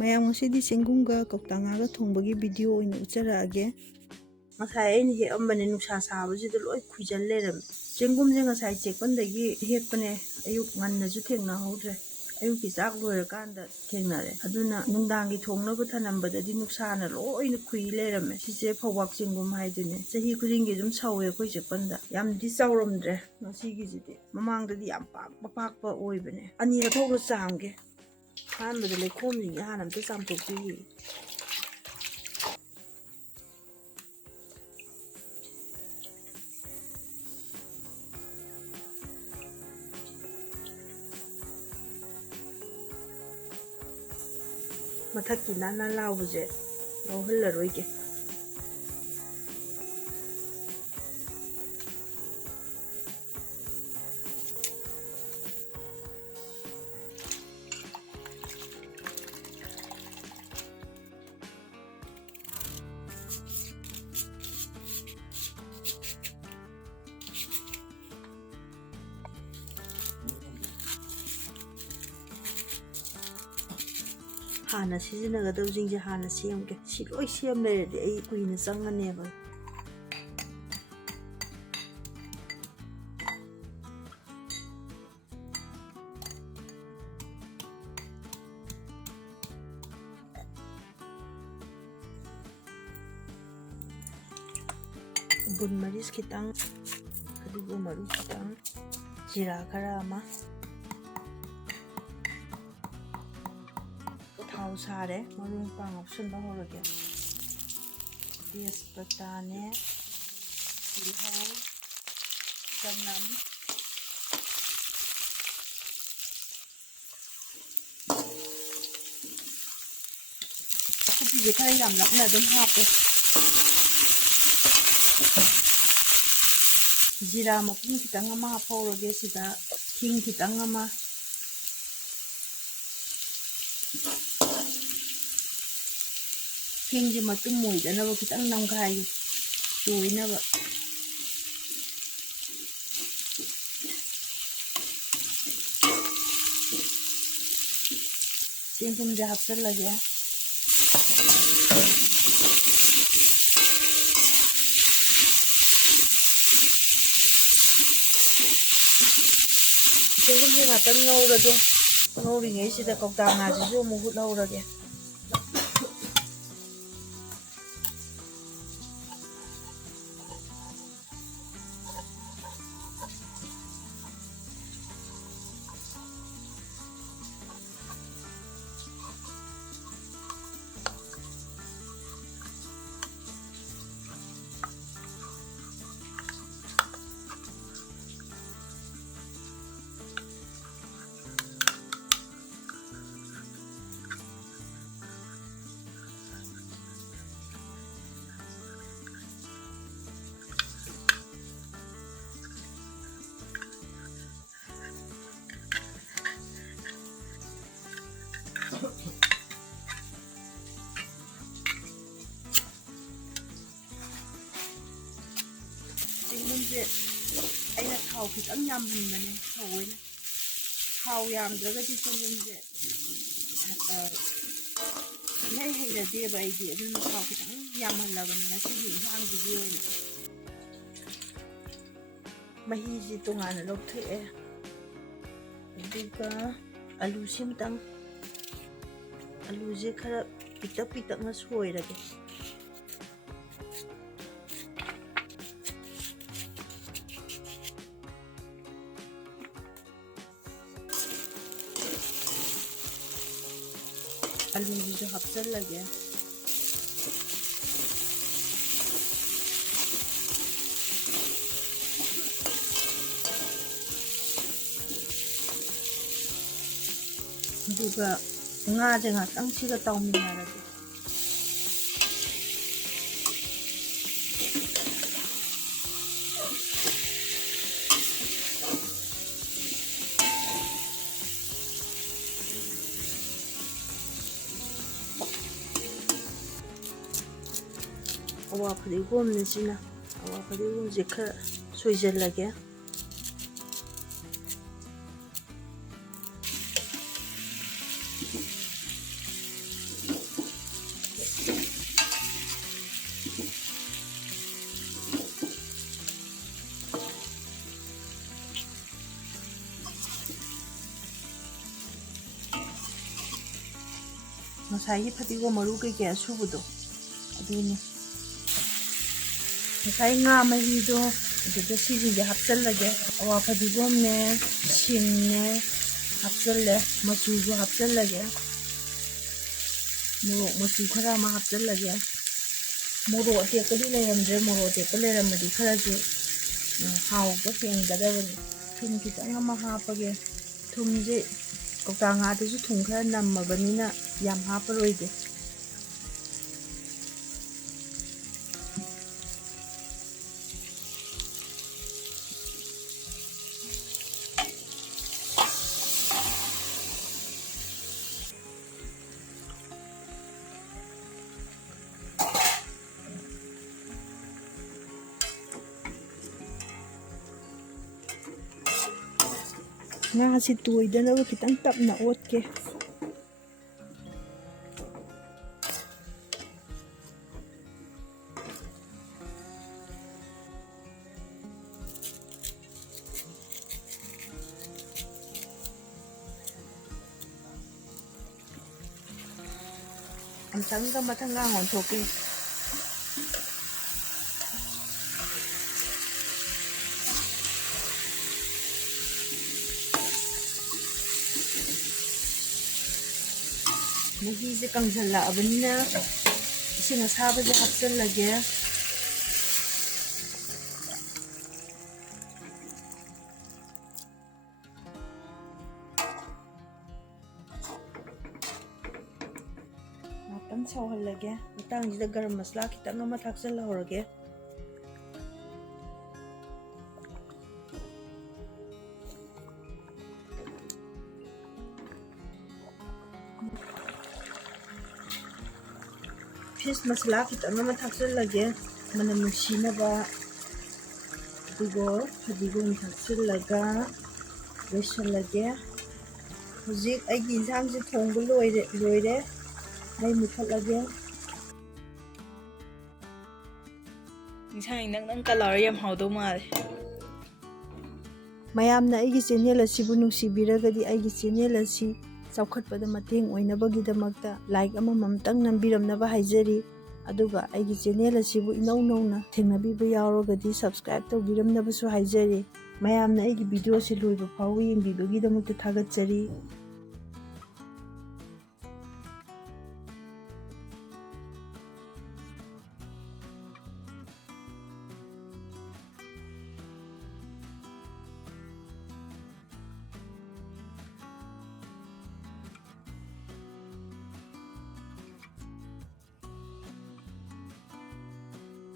ꯃꯌꯥꯝ ꯉꯁꯤꯗꯤ ꯆꯦꯡꯒꯨꯝꯒ ꯀꯧꯇꯥ ꯉꯥꯒ ꯊꯣꯡꯕꯒꯤ ꯚꯤꯗꯤꯑꯣ ꯑꯣꯏꯅ ꯎꯠꯆꯔꯛꯑꯒꯦ꯫ ꯉꯁꯥꯏ ꯑꯩꯅ ꯍꯦꯛꯑꯝꯕꯅꯦ, ꯅꯨꯡꯁꯥ ꯁꯥꯕꯁꯤꯗ ꯂꯣꯏ ꯈꯨꯏꯖꯜ ꯂꯩꯔꯝꯃꯦ꯫ ꯆꯦꯡꯒꯨꯝꯁꯦ ꯉꯁꯥꯏ ꯆꯦꯛꯄꯟꯗꯒꯤ ꯍꯦꯛꯄꯅꯦ, ꯑꯌꯨꯛ ꯉꯟꯅꯁꯨ ꯊꯦꯡꯅꯍꯧꯗ꯭ꯔꯦ꯫ ꯑꯌꯨꯛꯀꯤ ꯆꯥꯛ ꯂꯣꯏꯔꯀꯥꯟꯗ ꯊꯦꯡꯅꯔꯦ, ꯑꯗꯨꯅ ꯅꯨꯡꯗꯥꯡꯒꯤ ꯊꯣꯡꯅꯕ ꯊꯅꯝꯕꯗꯗꯤ ꯅꯨꯡꯁꯥꯅ ꯂꯣꯏꯅ ꯈꯨꯏ ꯂꯩꯔꯝꯃꯦ꯫ ꯁꯤꯁꯦ ꯐꯧꯕꯥꯛ ꯆꯦꯡꯒꯨꯝ ꯍꯥꯏꯗꯨꯅꯦ, ꯆꯍꯤ ꯈꯨꯗꯤꯡꯒꯤ ꯑꯗꯨꯝ ꯁꯧꯋꯦ ꯑꯩꯈꯣꯏ ꯆꯦꯛꯄꯟꯗ꯫ ꯌꯥꯝꯗꯤ ꯆꯥꯎꯔꯝꯗ꯭ꯔꯦ ꯉꯁꯤꯒꯤꯁꯤꯗꯤ, ꯃꯃꯥꯡꯗꯗꯤ ꯌꯥꯝ ꯄꯥꯛꯄ ꯑꯣꯏꯕꯅꯦ꯫ ꯑꯅꯤꯔꯛ ꯊꯣꯛꯅ ꯆꯥꯝꯒꯦ꯫ ꯑꯍꯥꯟꯕꯗ ꯂꯩꯈꯣꯝꯁꯤꯡꯁꯦ ꯍꯥꯟꯅ ꯑꯝꯇ ꯆꯥꯝꯊꯣꯛꯄꯤꯒꯦ꯫ ꯃꯊꯛꯀꯤ ꯅꯥꯟ ꯅꯥꯟ ꯂꯥꯎꯕꯁꯦ ꯂꯧꯍꯜꯂꯔꯣꯏꯒꯦ꯫ ꯍꯥꯟꯅ ꯁꯤꯖꯤꯟꯅꯒꯗꯕꯁꯤꯡꯁꯦ ꯍꯥꯟꯅ ꯁꯦꯝꯒꯦ꯫ ꯁꯤ ꯂꯣꯏ ꯁꯦꯝ ꯂꯩꯔꯗꯤ ꯑꯩ ꯀꯨꯏꯅ ꯆꯪꯉꯅꯦꯕ꯫ ꯕꯨꯟ ꯃꯔꯤꯁ ꯈꯤꯇꯪ, ꯐꯗꯤꯒꯣꯝ ꯃꯔꯨ ꯈꯤꯇꯪ, ꯖꯤꯔꯥ ꯈꯔ ꯑꯃ, ꯊꯥꯎ ꯁꯥꯔꯦ, ꯃꯔꯣꯏ ꯃꯄꯥꯡ ꯉꯧꯁꯟꯕ ꯍꯧꯔꯒꯦ꯫ ꯇꯦꯖꯄꯇꯥꯅꯦ, ꯇꯤꯜꯍꯧ, ꯆꯅꯝ, ꯅꯥꯀꯨꯞꯄꯤꯁꯦ ꯈꯔ ꯌꯥꯝ ꯂꯞꯅ ꯑꯗꯨꯝ ꯍꯥꯞꯄꯦ꯫ ꯖꯤꯔꯥ ꯃꯄꯨꯝ ꯈꯤꯇꯪ ꯑꯃ ꯍꯥꯞꯍꯧꯔꯒꯦ ꯁꯤꯗ, ꯍꯤꯡ ꯈꯤꯇꯪ ꯑꯃ, ꯍꯤꯡꯁꯦ ꯃꯇꯨꯝ ꯑꯣꯏꯗꯅꯕ ꯈꯤꯇꯪ ꯅꯝꯈꯥꯏꯒꯦ, ꯇꯣꯏꯅꯕ꯫ ꯆꯦꯡꯒꯨꯝꯁꯦ ꯍꯥꯞꯆꯜꯂꯒꯦ꯫ ꯆꯦꯡꯒꯨꯝꯁꯦ ꯉꯥꯛꯇꯪ ꯉꯧꯔꯒꯦ꯫ ꯉꯧꯔꯤꯉꯩꯁꯤꯗ ꯀꯧꯇꯥ ꯉꯥꯁꯤꯁꯨ ꯑꯃꯨꯛ ꯍꯨꯠꯍꯧꯔꯒꯦ꯫ ꯆꯦꯡꯒꯨꯝꯁꯦ ꯑꯩꯅ ꯊꯥꯎ ꯈꯤꯇꯪ ꯌꯥꯝꯍꯟꯕꯅꯦ ꯊꯑꯣꯏꯅ꯫ ꯊꯥꯎ ꯌꯥꯝꯗ꯭ꯔꯒꯗꯤ ꯆꯦꯡꯒꯨꯝꯁꯦ ꯏꯍꯩ ꯍꯩꯅꯗꯦꯕ ꯑꯩꯗꯤ, ꯑꯗꯨꯅ ꯊꯥꯎ ꯈꯤꯇꯪ ꯌꯥꯝꯍꯜꯂꯕꯅꯤ ꯉꯁꯤꯒꯤ ꯏꯟꯁꯥꯡꯁꯤꯒꯤ ꯑꯣꯏꯅ꯫ ꯃꯍꯤꯁꯤ ꯇꯣꯉꯥꯟꯅ ꯂꯧꯊꯣꯛꯑꯦ, ꯑꯗꯨꯒ ꯑꯂꯨꯁꯤꯃꯇꯪ, ꯑꯂꯨꯁꯦ ꯈꯔ ꯄꯤꯛꯇꯛꯅ ꯁꯣꯏꯔꯒꯦ꯫ ꯑꯂꯨꯁꯤꯁꯨ ꯍꯥꯞꯆꯜꯂꯒꯦ꯫ ꯑꯗꯨꯒ ꯉꯥꯁꯦ ꯉꯥꯛꯇꯪ ꯁꯤꯒ ꯇꯥꯎꯃꯤꯟꯅꯔꯒꯦ꯫ ꯑꯋꯥ ꯐꯗꯤꯒꯣꯝꯅꯤ ꯁꯤꯅ, ꯑꯋꯥ ꯐꯗꯤꯒꯣꯝꯁꯦ ꯈꯔ ꯁꯣꯏꯖꯜꯂꯒꯦ꯫ ꯉꯁꯥꯏꯒꯤ ꯐꯗꯤꯒꯣꯝ ꯃꯔꯨ ꯀꯩꯀꯩ ꯑꯁꯨꯕꯗꯣ ꯑꯗꯨꯅꯤ ꯉꯁꯥꯏ ꯉꯥ ꯃꯍꯤꯗꯣ ꯑꯗꯨꯗ ꯁꯤꯁꯤꯡꯁꯦ ꯍꯥꯞꯆꯜꯂꯒꯦ ꯑꯋꯥ ꯐꯗꯤꯒꯣꯝꯅꯦ ꯁꯤꯡꯅꯦ ꯍꯥꯞꯆꯜꯂꯦ ꯃꯆꯨꯁꯨ ꯍꯥꯞꯆꯜꯂꯒꯦ ꯃꯣꯔꯣꯛ ꯃꯆꯨ ꯈꯔ ꯑꯃ ꯍꯥꯞꯆꯜꯂꯒꯦ ꯃꯣꯔꯣꯛ ꯑꯇꯦꯛꯄꯗꯤ ꯂꯩꯔꯝꯗ꯭ꯔꯦ ꯃꯣꯔꯣꯛ ꯑꯇꯦꯛꯄ ꯂꯩꯔꯝꯃꯗꯤ ꯈꯔꯁꯨ ꯍꯥꯎꯕ ꯍꯦꯟꯒꯗꯕꯅꯤ ꯊꯨꯝ ꯈꯤꯇꯪ ꯑꯃ ꯍꯥꯞꯄꯒꯦ ꯊꯨꯝꯁꯦ ꯀꯧꯇꯥ ꯉꯥꯗꯁꯨ ꯊꯨꯝ ꯈꯔ ꯅꯝꯃꯕꯅꯤꯅ ꯌꯥꯝ ꯍꯥꯞꯄꯔꯣꯏꯒꯦ ꯉꯥꯁꯤ ꯇꯣꯏꯗꯅꯕ ꯈꯤꯇꯪ ꯇꯞꯅ ꯑꯣꯠꯀꯦ ꯑꯝꯇꯪꯒ ꯃꯊꯪꯒ ꯑꯣꯟꯊꯣꯛꯀꯦ ꯃꯍꯤꯁꯦ ꯀꯪꯁꯤꯜꯂꯛꯑꯕꯅꯤꯅ ꯏꯁꯤꯡ ꯑꯁꯥꯕꯁꯦ ꯍꯥꯞꯆꯜꯂꯒꯦ ꯉꯥꯛꯇꯪ ꯁꯧꯍꯜꯂꯒꯦ ꯃꯇꯥꯡꯁꯤꯗ ꯒꯔꯝ ꯃꯁꯂꯥ ꯈꯤꯇꯪ ꯑꯃ ꯊꯥꯛꯆꯜꯍꯧꯔꯒꯦ ꯐꯤꯁ ꯃꯁꯂꯥ ꯈꯤꯇꯪ ꯑꯃ ꯊꯥꯛꯆꯜꯂꯒꯦ ꯃꯅꯝ ꯅꯨꯡꯁꯤꯅꯕ ꯑꯗꯨꯒ ꯐꯗꯤꯒꯣꯝ ꯊꯥꯛꯆꯤꯜꯂꯒ ꯂꯣꯏꯁꯤꯜꯂꯒꯦ ꯍꯧꯖꯤꯛ ꯑꯩꯒꯤ ꯏꯟꯁꯥꯡꯁꯦ ꯊꯣꯡꯕ ꯂꯣꯏꯔꯦ ꯃꯩ ꯃꯨꯊꯠꯂꯒꯦ ꯏꯟꯁꯥꯡ ꯅꯪ ꯀꯂꯔ ꯌꯥꯝ ꯍꯥꯎꯗꯧ ꯃꯥꯜꯂꯦ ꯃꯌꯥꯝꯅ ꯑꯩꯒꯤ ꯆꯦꯅꯦꯜ ꯑꯁꯤꯕꯨ ꯅꯨꯡꯁꯤꯕꯤꯔꯒꯗꯤ ꯑꯩꯒꯤ ꯆꯦꯅꯦꯜ ꯑꯁꯤ ꯆꯥꯎꯈꯠꯄꯗ ꯃꯇꯦꯡ ꯑꯣꯏꯅꯕꯒꯤꯗꯃꯛꯇ ꯂꯥꯏꯛ ꯑꯃꯃꯝꯇꯪ ꯅꯝꯕꯤꯔꯝꯅꯕ ꯍꯥꯏꯖꯔꯤ ꯑꯗꯨꯒ ꯑꯩꯒꯤ ꯆꯦꯅꯦꯜ ꯑꯁꯤꯕꯨ ꯏꯅꯧ ꯅꯧꯅ ꯊꯦꯡꯅꯕꯤꯕ ꯌꯥꯎꯔꯒꯗꯤ ꯁꯕꯁꯀ꯭ꯔꯥꯏꯕ ꯇꯧꯕꯤꯔꯝꯅꯕꯁꯨ ꯍꯥꯏꯖꯔꯤ ꯃꯌꯥꯝꯅ ꯑꯩꯒꯤ ꯚꯤꯗꯤꯑꯣꯁꯤ ꯂꯣꯏꯕ ꯐꯥꯎꯕ ꯌꯦꯡꯕꯤꯕꯒꯤꯗꯃꯛꯇ ꯊꯥꯒꯠꯆꯔꯤ